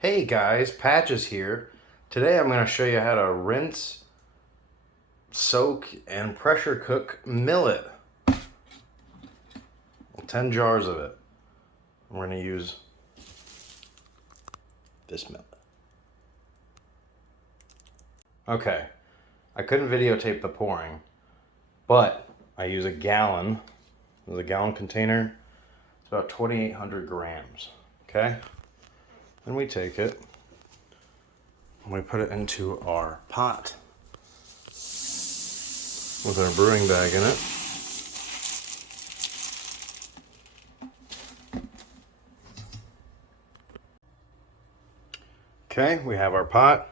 Hey guys, Patches here. Today I'm going to show you how to rinse, soak, and pressure cook millet. 10 jars of it. We're going to use this millet. Okay, I couldn't videotape the pouring, but I use a gallon. There's a gallon container. It's about 2,800 grams. Okay? Then we take it and we put it into our pot with our brewing bag in it. Okay, we have our pot.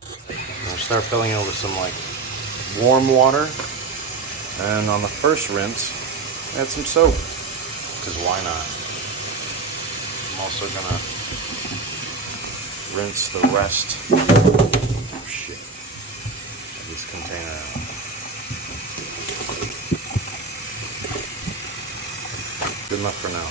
We'll start filling it with some warm water. And on the first rinse, add some soap, because why not? I'm also gonna rinse the rest of this container out. Good enough for now.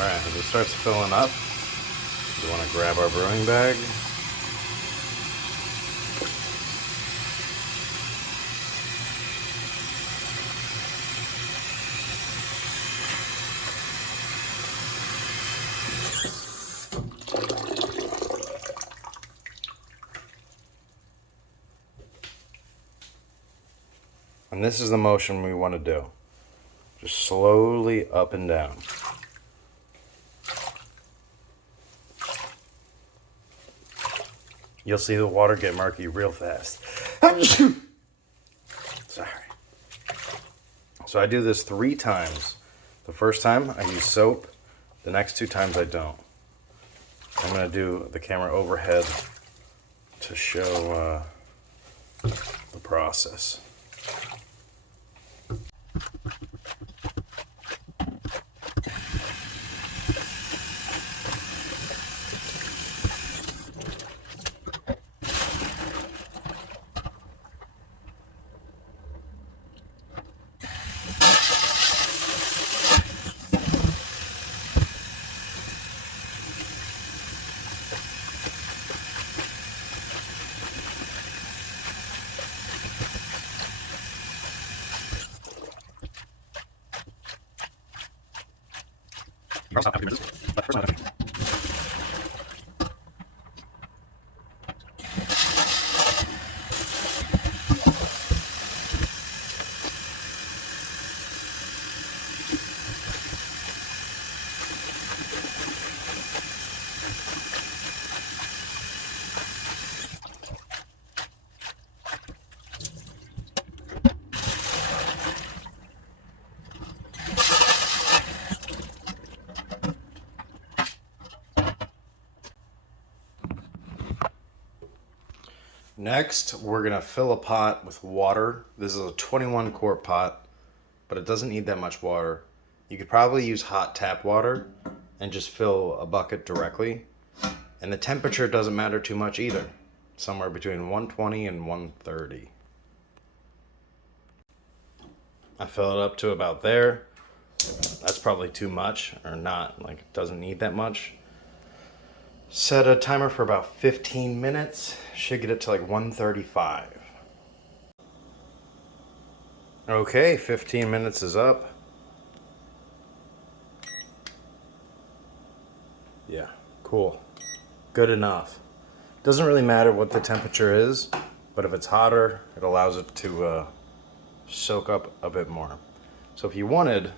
Alright, as it starts filling up, we want to grab our brewing bag. And this is the motion we want to do. Just slowly up and down. You'll see the water get murky real fast. Sorry. So I do this 3 times. The first time I use soap. The next 2 times I don't. I'm going to do the camera overhead to show the process. Next, we're gonna fill a pot with water. This is a 21 quart pot, but it doesn't need that much water. You could probably use hot tap water and just fill a bucket directly. And the temperature doesn't matter too much either. Somewhere between 120 and 130. I fill it up to about there. That's probably too much, or not, it doesn't need that much. Set a timer for about 15 minutes. Should get it to 135. Okay, 15 minutes is up. Yeah, cool. Good enough. Doesn't really matter what the temperature is, but if it's hotter, it allows it to soak up a bit more. So if you wanted,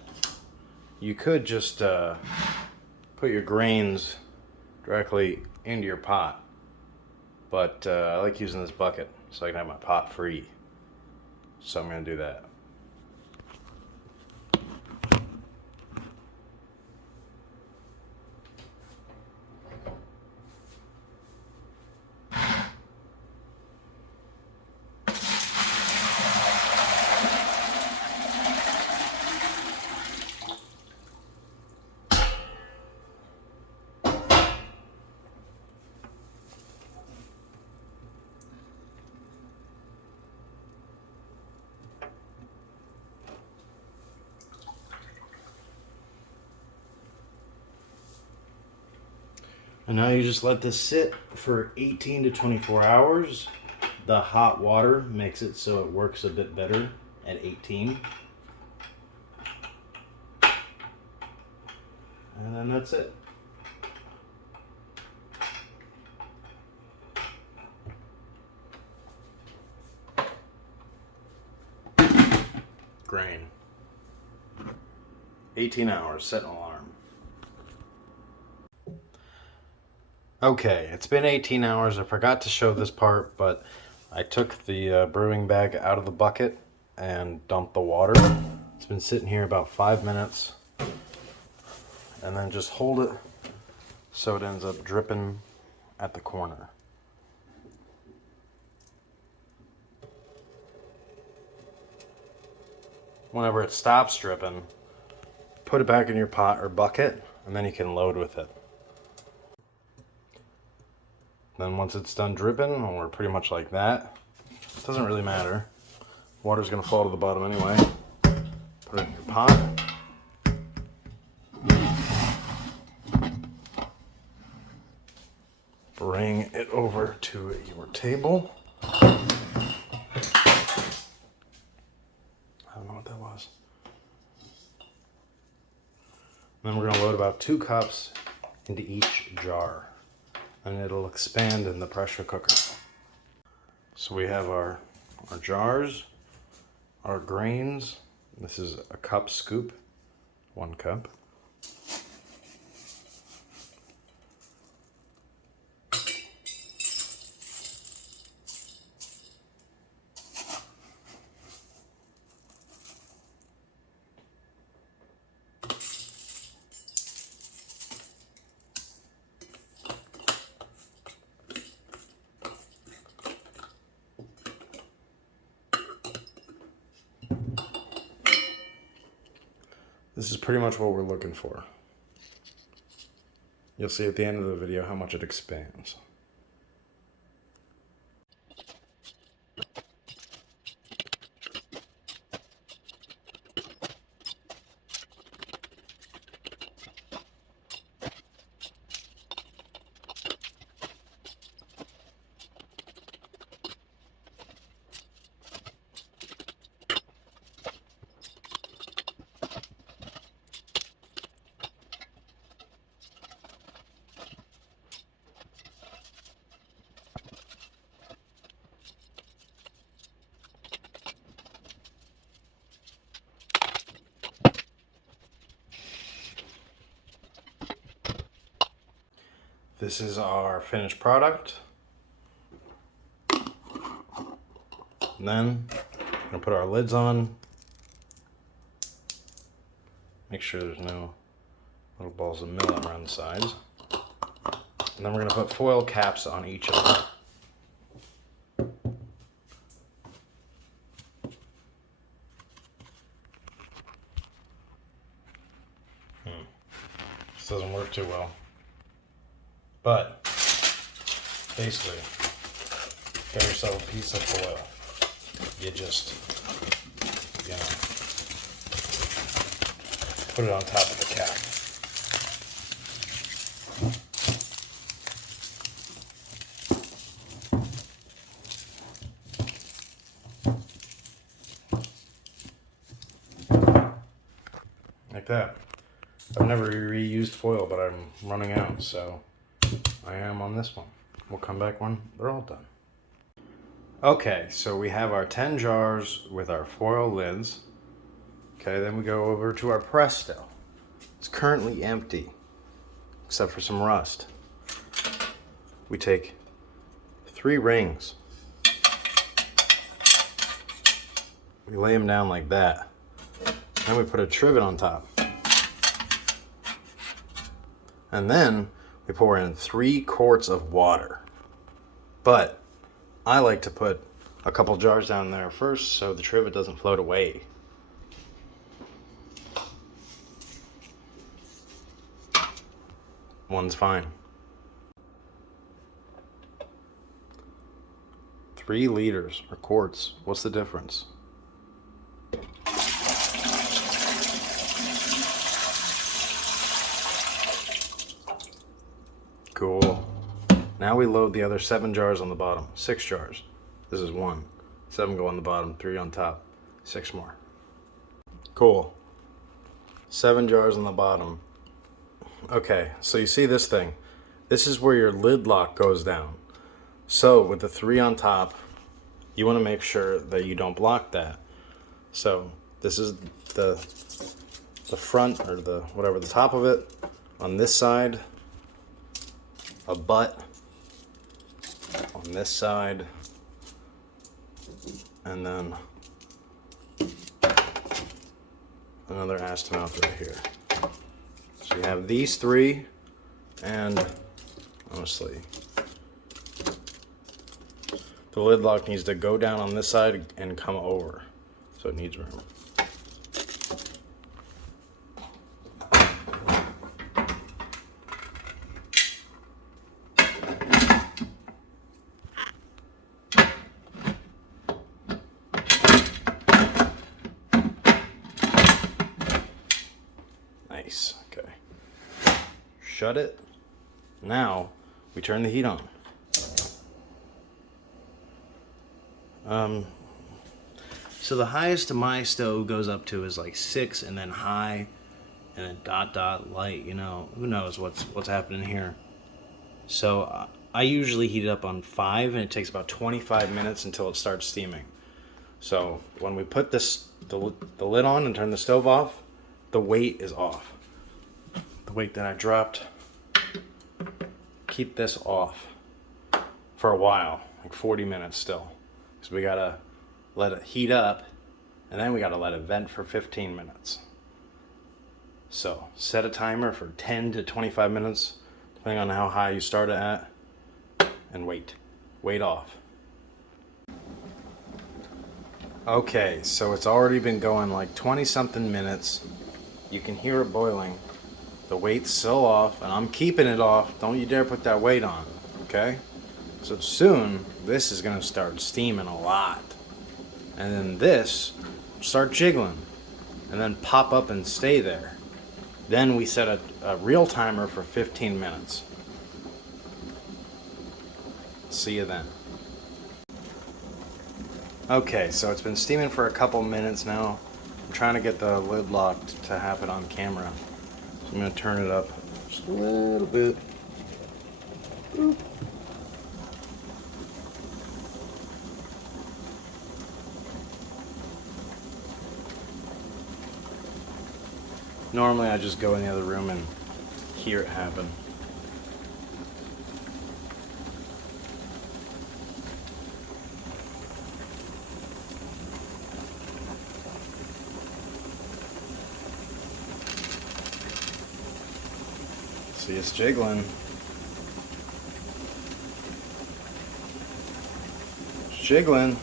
you could just put your grains directly into your pot, but I like using this bucket so I can have my pot free, so I'm going to do that. And now you just let this sit for 18 to 24 hours. The hot water makes it so it works a bit better at 18. And then that's it. Grain. 18 hours, set an alarm. Okay, it's been 18 hours. I forgot to show this part, but I took the brewing bag out of the bucket and dumped the water. It's been sitting here about 5 minutes. And then just hold it so it ends up dripping at the corner. Whenever it stops dripping, put it back in your pot or bucket, and then you can load with it. Then once it's done dripping, or pretty much like that, it doesn't really matter. Water's gonna fall to the bottom anyway. Put it in your pot. Bring it over to your table. I don't know what that was. Then we're gonna load about 2 cups into each jar, and it'll expand in the pressure cooker. So we have our jars, our grains. This is a cup scoop, 1 cup. This is pretty much what we're looking for. You'll see at the end of the video how much it expands. This is our finished product. And then we're gonna put our lids on. Make sure there's no little balls of millet around the sides. And then we're gonna put foil caps on each of them. This doesn't work too well. But basically, get yourself a piece of foil. You just, put it on top of the cap. Like that. I've never reused foil, but I'm running out, so I am on this one. We'll come back when they're all done. Okay, so we have our 10 jars with our foil lids. Okay, then we go over to our press still. It's currently empty, except for some rust. We take 3 rings. We lay them down like that. Then we put a trivet on top. And then we pour in 3 quarts of water. But I like to put a couple jars down there first so the trivet doesn't float away. One's fine. 3 liters or quarts. What's the difference? Cool. Now we load the other 7 jars on the bottom. 6 jars. This is 1. 7 go on the bottom, 3 on top. 6 more. Cool. 7 jars on the bottom. Okay, so you see this thing. This is where your lid lock goes down. So with the 3 on top, you want to make sure that you don't block that. So this is the front, or the whatever, the top of it. On this side, a butt. On this side, and then another ass to mouth right here. So you have these 3, and honestly, the lid lock needs to go down on this side and come over, so it needs room. Nice, okay. Shut it. Now we turn the heat on. So the highest my stove goes up to is like 6, and then high, and then dot light. You know, who knows what's happening here. So I usually heat it up on 5, and it takes about 25 minutes until it starts steaming. So when we put the lid on and turn the stove off, the weight is off. The weight that I dropped. Keep this off for a while, like 40 minutes still. So we gotta let it heat up, and then we gotta let it vent for 15 minutes. So set a timer for 10 to 25 minutes, depending on how high you start it at, and wait off. Okay, so it's already been going like 20 something minutes. You can hear it boiling. The weight's still off, and I'm keeping it off. Don't you dare put that weight on, okay? So soon, this is gonna start steaming a lot. And then this, start jiggling, and then pop up and stay there. Then we set a real timer for 15 minutes. See you then. Okay, so it's been steaming for a couple minutes now. I'm trying to get the lid locked to happen on camera. So I'm gonna turn it up just a little bit. Boop. Normally I just go in the other room and hear it happen. See, it's jiggling. It's jiggling.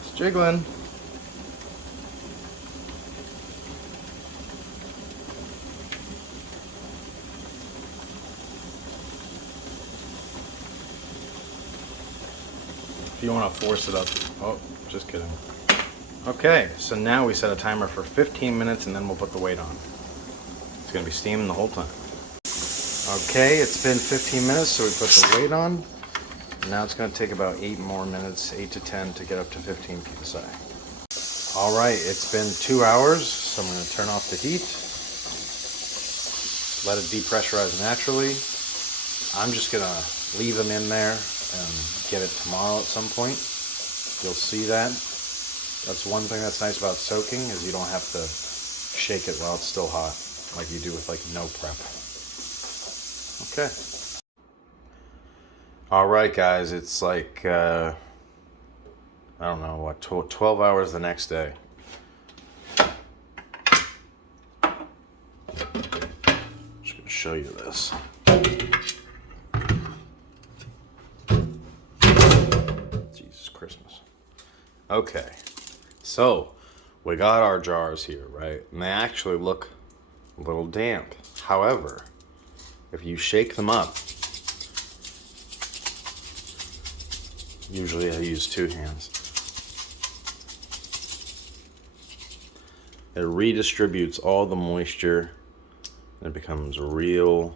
It's jiggling. If you want to force it up. Oh, just kidding. Okay, so now we set a timer for 15 minutes, and then we'll put the weight on. It's going to be steaming the whole time. Okay, it's been 15 minutes, so we put the weight on. Now it's going to take about 8 more minutes, 8 to 10, to get up to 15 psi. All right, it's been 2 hours, so I'm going to turn off the heat. Let it depressurize naturally. I'm just going to leave them in there and get it tomorrow at some point. You'll see that. That's one thing that's nice about soaking, is you don't have to shake it while it's still hot, like you do with like no prep. Okay. All right, guys, it's like, I don't know, what, 12 hours the next day. Just gonna show you this. Jesus Christmas. Okay. So, we got our jars here, right? And they actually look a little damp. However, if you shake them up, usually I use 2 hands, it redistributes all the moisture and it becomes real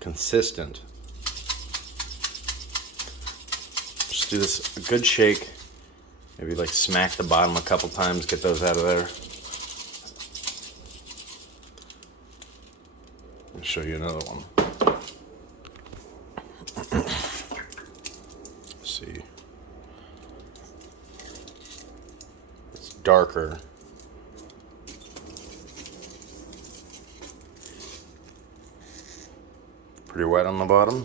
consistent. Just do this a good shake. Maybe like smack the bottom a couple times, get those out of there. I'll show you another one. Let's see. It's darker. Pretty wet on the bottom.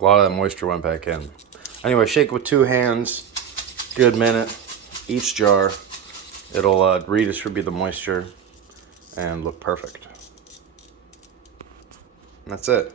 A lot of that moisture went back in. Anyway, shake with 2 hands, good minute, each jar. It'll redistribute the moisture and look perfect. And that's it.